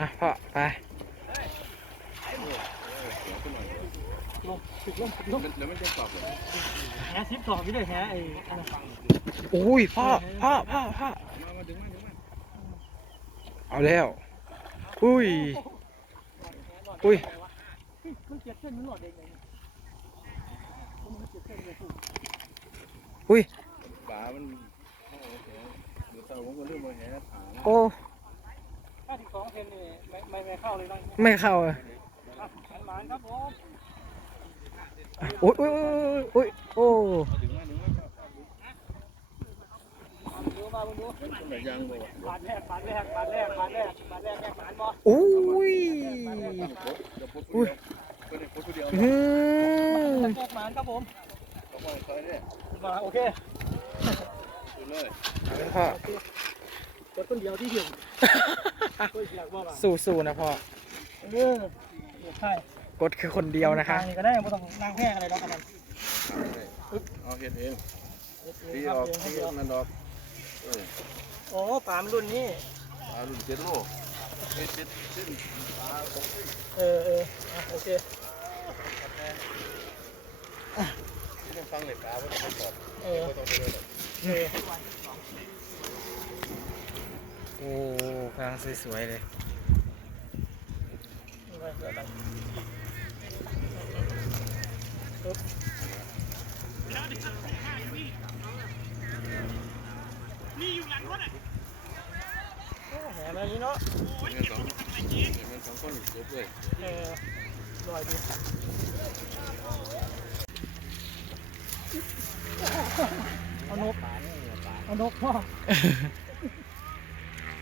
อะพ่อไปลงถึกลงถึกลงแล้วมันจะตอบเลยแฮซิปต่ไปเลยแฮไอ้อันนั้นอุ้ยพ่อพ่อพ่อพ่อเอาแล้ว อุ้ย อุ้ยอุ้ยก็เรื่องมาแห่ถางโอ้ ห้าสิบสองเซนนี่ไม่ไม่ไม่เข้าเลยนะไม่เข้าอะขันหมานครับผมอุ้ยอุ้ยอุ้ยอุ้ยโอ้ดึงมาดึงมาดูมาดูมันแบบยางบ่วะบาดแรกบาดแรกบาดแรกบาดแรกบาดแรกแยกหมานบ่อุ้ยเดี๋ยวปุ๊บเดี๋ยวปุ๊บเดี๋ยวปุ๊บเดียวอืมแยกหมานครับผมต้องมาคอยเนี่ยมาโอเคดูเลย พ่อก ดคนเดียวที่เดียวก็อยากว่าว่าสู้ๆนะพ่อเออใช่กดคือคนเดียวนะคะก็ได้ไม่ต้องนั่งแพ้อะไรแล้วกันเอาเห็ดเองตีออกตีนั่นออกเออโอ้ปามรุ่นนี้ปลาลุ่นเจ็ดโลเจ็ดเจ็ดเส้นปลาตกเออเออโอเคที่ต้องฟังเลยปลาว่าต้องตอบเออ ก็ต้องไปเลยเออโอ้กำลังสวยๆเลยแหมแบบนี้เนาะเงินสองเงินสองคนจบเลยเออลอยดีเอานกเอานกพ่อ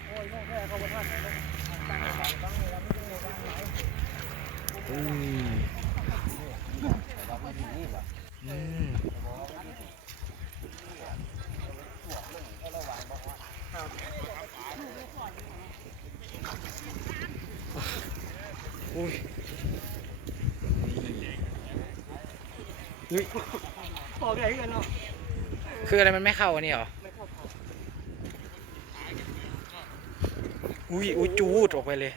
โอ้ยนกแค่เขาบอกว่าตั้งตั้งตั้งนี่แล้วไม่ต้องระวังไหน อุ้ย อุ้ยอุ้ยพอไงกันเนาะคืออะไรมันไม่เข้าอันนี้เหรอ อุ้ยอุ้ยจูดออกไปเลย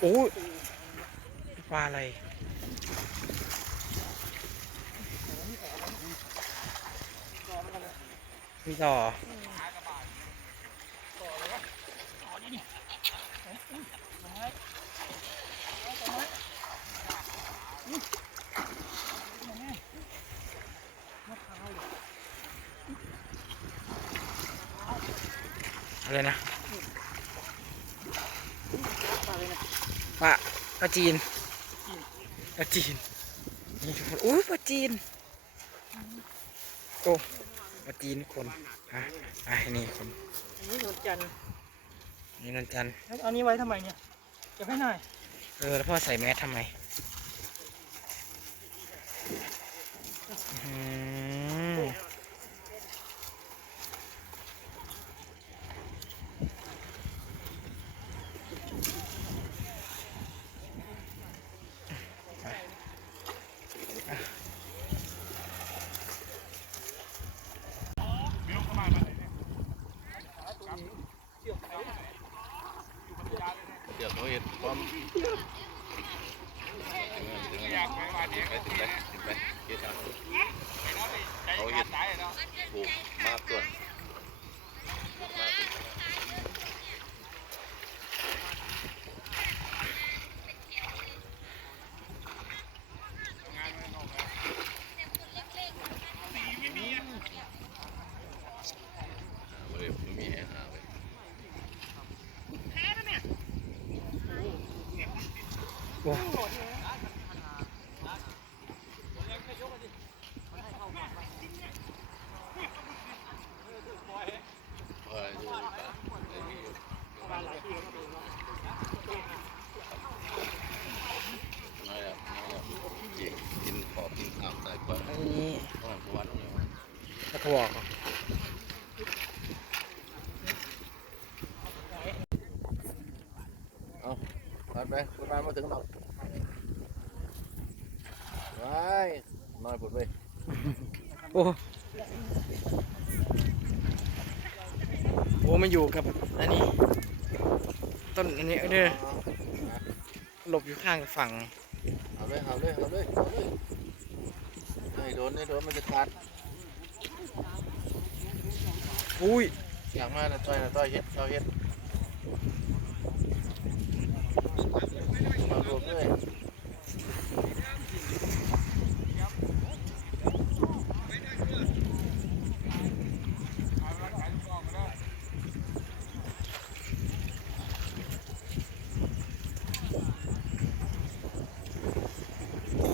โอ้ยปลาอะไร มีต่ออะไรนะปลาปลาจีนปลาจีนนี่ทุกคนอุ้ยปลาจีนโอ้ ปลาจีนคนอะอะนี่คนอันนี้หนุนจันทร์นี่นนจันทร์เอานี้ไว้ทำไมเนี่ยเก็บให้หน่อย เออ แล้วพ่อใส่แมสทำไม่ะ ผ่านไปคุณมามาถึงเราไว้น้อยผุดไปโอ้อ้มาอยู่กับอันนี้ ต้นอันนี้เด้อหลบอยู่ข้างฝั่ง เอาเลยเอาเลยเอาเลยเอาเลยให้โดนให้โดนมันจะกัดอุ้ยอยากมานะต้อยนะต้อยเฮ็ดต้อยเฮ็ดมารวมเลย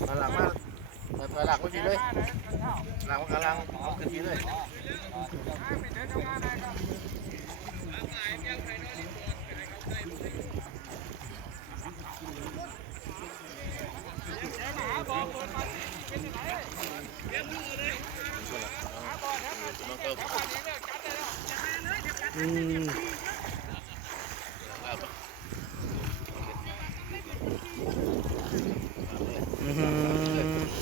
มาหลังมามาถอยหลังมาทีเลยหลังมากำลังเอาขึ้นทีเลยอืมอือหือ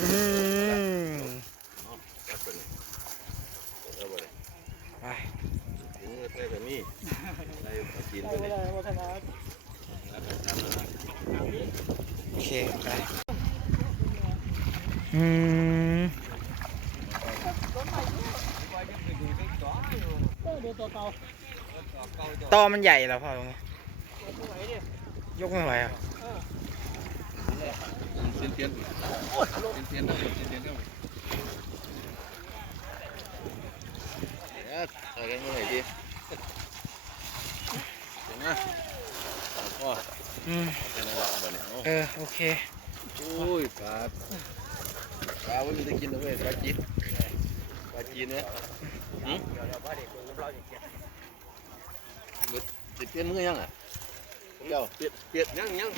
อืมไป ถึงเทศนี่ในจีน ได้ ไป ไม่ เลย ได้วัฒนา โอเคไป อืมเออเดี๋ยวตัวเก่าตอมันใหญ่เหรอพ่อตรงนี้ตัวไหนเนี่ยยกไม่ไหวอะเทียนเทียนเทียนเทียนเทียนเทียนเนี่ยอะไรกันเมื่อไหร่ดีเห็นไหมพ่ออืมแค่นั้นแหละบ่เนี่ยเออ โอเค โอ้ยปลา ปลาไม่มีได้กินนะเว้ยปลาจีนปลาจีนเนี่ยติดเปลี่ยนมือยังอะเจ้าเปลี่ยนเปลี่ยนยังยัง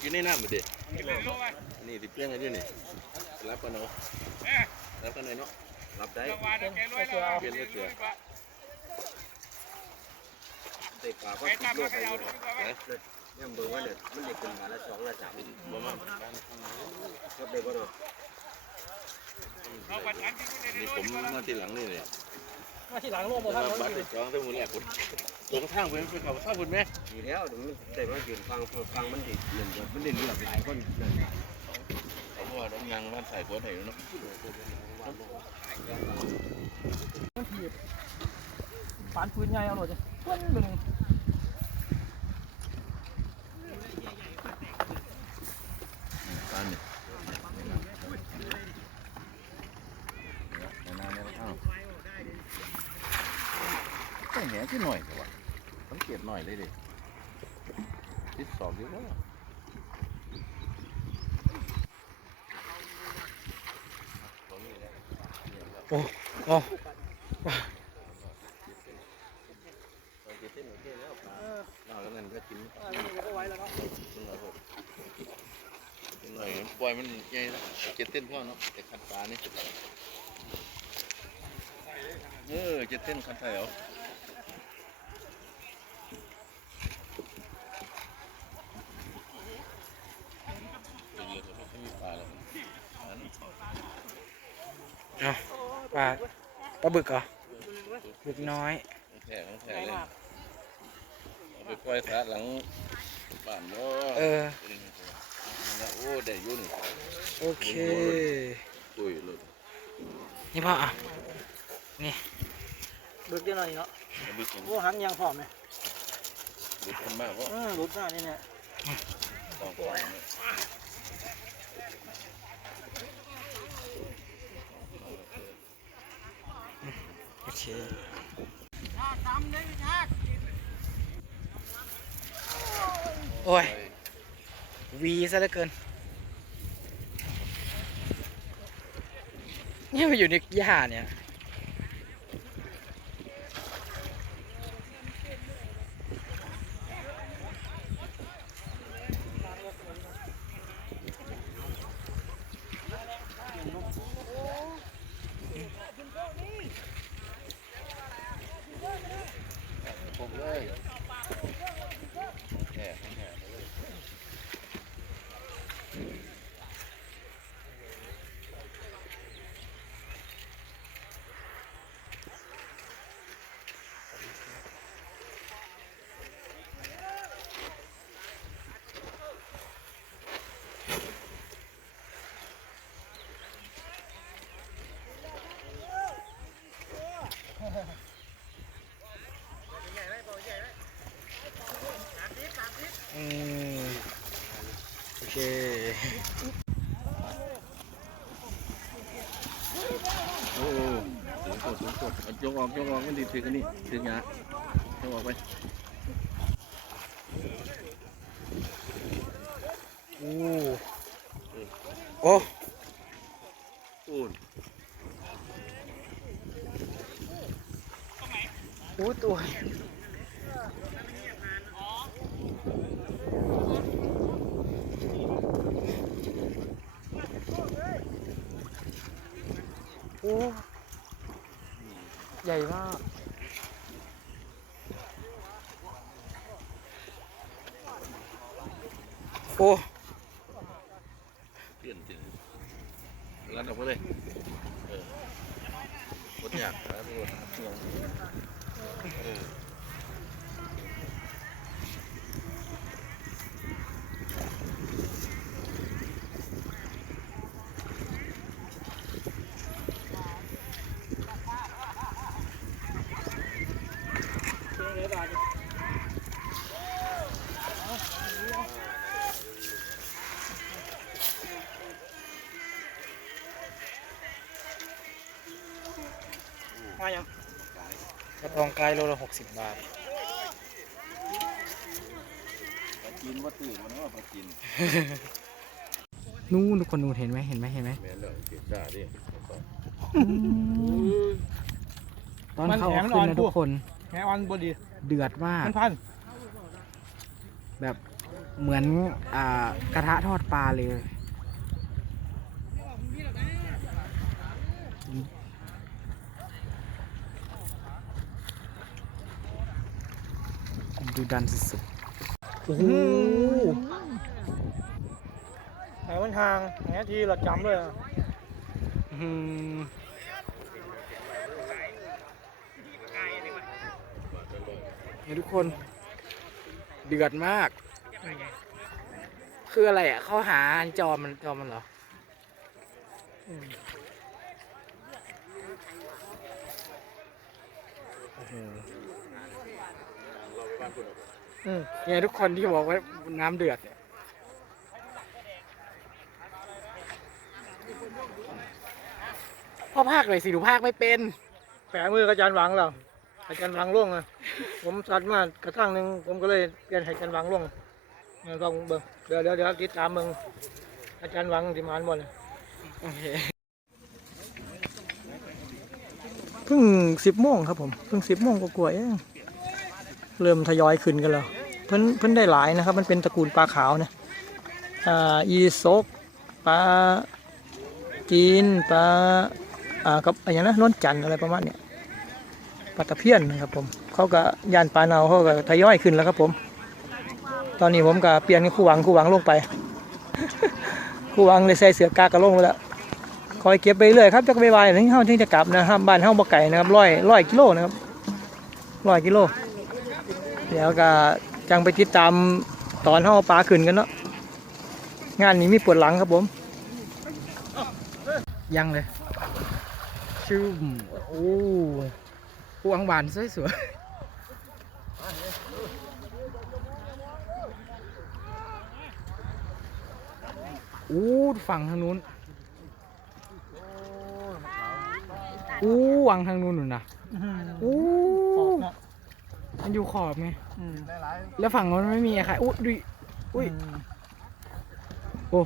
อยู่ในน้ำมาดินี่ติดเปลี่ยนกันด้วยนี่รับกันเนาะรับกันหน่อยเนาะรับได้เปลี่ยนเสือเด็กป่าก็คิดโลกไปอยู่เนี่ยเบิ่งว่าเนี่ยมันเด็กเป็นมาละสองละสามบ่มาก็เด็กก็เนาะ นี่ผมมาทีหลังนี่เลยมาที่หลังโลกหมดมาทั้งหมบัดดไปจองตั้งมือแรกคุณตรงทางไปไปเขาทางคุณแม่ดีแล้วเดี๋ยวมันแต่ว่ายืนฟังฟังมันดิเรียนมันได้เลือกหลายคนนั่นเขาบอกว่าต้องยังมาใส่หัวไถเนาะมันถีบปานปืนใหญ่เอาหน่อยจ้ะปืนหนึ่ง ตานนี่นานแล้วอ้าว แต่แหที่หน่อยกว่าสังเกตหน่อยเลยดิทิศสองดีว่าโอ้โอ้เราแล้วนั่นก็กินอ่านี่ก็ไว้แล้วเนาะหน่อยปล่อยมันใหญ่นะเจ็ดเต้นพ่อเนาะแต่ขัดปลานี่เออเจ็ดเต้นขัดใส่เอามีปลาแล้ว ปลาปลาบึกเหรอบึกน้อยแท้ของแท้เลยเอาไปปล่อยสาหลังบ้านเนาะเออโอ้ได้ยุ่นโอเคตุ้ยเลยนี่พ่ออะบึกเดียวหน่อยเนาะบึกกินโอ้หันยังพร้อมไหมบึกคนมากเพราะเออรุดหน้านี่เนี่ย ต้องปล่อย โอ เคโอ้ยวีซะเหลือเกิน เนี่ยมาอยู่ในหญ้าเนี่ย ผมเลยแค่แค่เลย ย กออกยกออกมันดีถือกันนี่ถือหยายกออกไปโอ้โอ้ปูนโหตัวโอ้ ใหญ่มาก โอ้เปลี่ยนจริงรันออกไปเลยเออรถยากครับรถเชื่อง มายังกระทองไกลโลละหกสิบบาทปลาจีนว่าตื่นมันว่าปลาจีนนู่นทุกคนนู่นเห็นไหมเห็นไหมเห็นไหมแม่นเลยเปลี่ยนได้ดิตอนเขาเอาขึ้นนะทุกคนแหออนบดีเดือดมาก มันพัน แบบเหมือนอ่ากระทะทอดปลาเลย ดูดันสุดๆ โอ้โหแหมันห่างแหทีเราจำเลยอะอืมเนี่ยทุกคน เดือดมาก คืออะไรอะ เขาหาจอมันจอมันเหรอ อืมเนี่ยทุกคนที่บอกว่าน้ำเดือดเนี่ยพ่อภาคเลยสิหนูภาคไม่เป็นแปะมือกับอาจารย์หวังเราอาจารย์หวังล่วงอะผมสัตว์มากระทั่งหนึ่งผมก็เลยเปลี่ยนให้อาจารย์หวังล่วงเนี่ยลองเบิ่งเดี๋ยวเดี๋ยวเดี๋ยวติดตามเบิ่งอาจารย์หวังที่มานบ่เลยโอเคเพิ่งสิบโมงครับผมเพิ่งสิบโมงกว่าๆเอง เริ่มทยอยขึ้นกันแล้วเพิ่นเพิ่นได้หลายนะครับ มันเป็นตระกูลปลาขาวนะอ่าอีซกปลาจีนปลาอ่ากับอะไรอย่างนะน้นจันทร์อะไรประมาณเนี้ยปลาตะเพียนนะครับผมเขาก็ย่านปลาเนาเขาก็ทยอยขึ้นแล้วครับผม ตอนนี้ผมก็เปลี่ยนคู่หวังคู่หวังลงไป คู่หวังเลยใส่เสือกากระลงไปแล้วคอยเก็บไปเรื่อยครับจักไปวายถึงเฮาถึงจะกลับนะครับบ้านเฮาบ่ไก่นะครับร้อยร้อยกิโลนะครับร้อยกิโล เดี๋ยวก็จังไปติดตามตอนเฮาเอปลาขึ้นกันเนาะงานนี้มีปวดหลังครับผม ยังเลยชื่มโอ้พวงหวานสวยๆอู้ฝั่งทางนู้นอู้วังทางนู้นหนุนนะอู้ มันอยู่ขอบไงแล้วฝั่งนู้นไม่มีอะค่ะอุ้ยดุยอุ้ยโอ้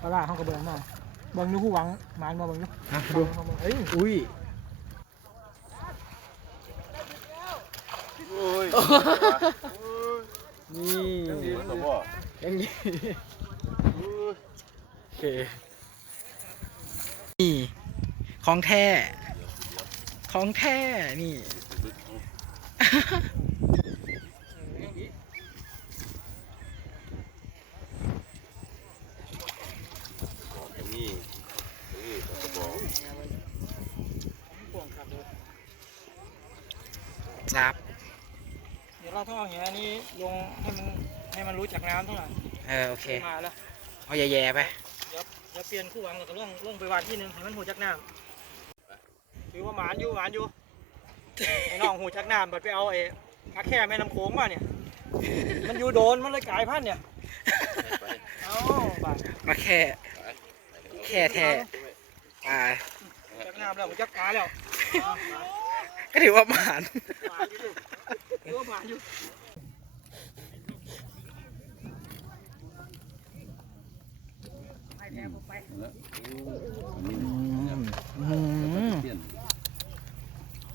ปลาล่าเฮาก็เบิ่งมาเบิ่งอยู่คู่หวังหมานมาเบิ่งอยู่อะดูเฮ้ยอุ้ยโอ้ยนี่ดีมันก็บ่ยังดีโอเค นี่ ของแท้ ของแท้นี่นี่นี่กระบอกจับ เดี๋ยวเราต้องเอาแหนี้ลงให้มันให้มันรู้จักน้ำเท่าไหร่ เออ โอเค มาแล้ว เอาแย่ๆไป เดี๋ยวเดี๋ยวเปลี่ยนคู่หวังแล้วก็ล่องล่องไปวานที่หนึ่งให้มันหูจักน้ำถือว่าหมานอยู่หมานอยู่ไอ้น้องหูจักน้ำบัดไปเอาไอ้อาแค่แม่น้ำโขงมาเนี่ย มันอยู่โดนมันเลยกลายพันธุ์เนี่ยไปมาแค่ แค่แท้ปลาจักน้ำแล้วจักปลาแล้วก็ถือว่าหมานตัวปลาอยู่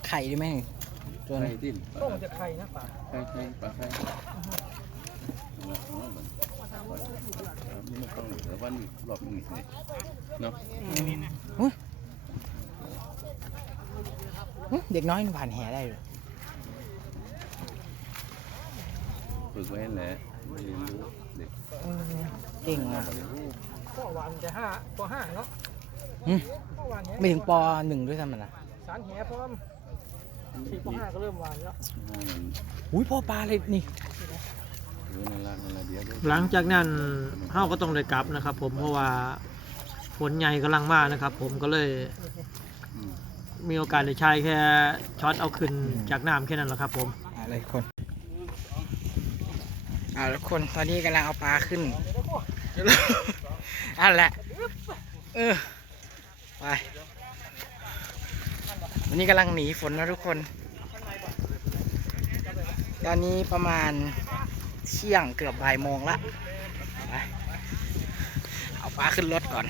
ไข่ด้ไหมตัวนี้ดิ้นต้องจะไข่นะปลาใช่ใช่ปลาใช่ไม่ต้องเดี๋ยววันรอบนี้เนาะเด็กน้อยมันผ่านแหได้เลยฝึกไว้แหละไม่นเด็กเออเก่งอะ พ่อหวานจะห้าปห้าเนาะอืมพ่อหวานเนี้ยไม่ถึงปหนึ่งด้วยซ้ำมันนะสารแหพร้อมสี่ปห้าก็เริ่มหวานแล้วอุ้ยพ่อปลาเลยนี่เออนั่นละนั่นละเดี๋ยวหลังจากนั้นเฮาก็ต้องได้กลับนะครับ ผมเพราะว่าฝนใหญ่กำลังมานะครับ ผมก็เลยมีโอกาสได้ใช้แค่ช็อตเอาขึ้นจากน้ำแค่นั้นแหละครับผมเอาเลยคนเอาละคนตอนนี้กำลังเอาปลาขึ้น อันแหละเออไปวันนี้กำลังหนีฝนนะทุกคน ตอนนี้ประมาณเที่ยงเกือบบ่ายโมงละไปเอาปลาขึ้นรถก่อน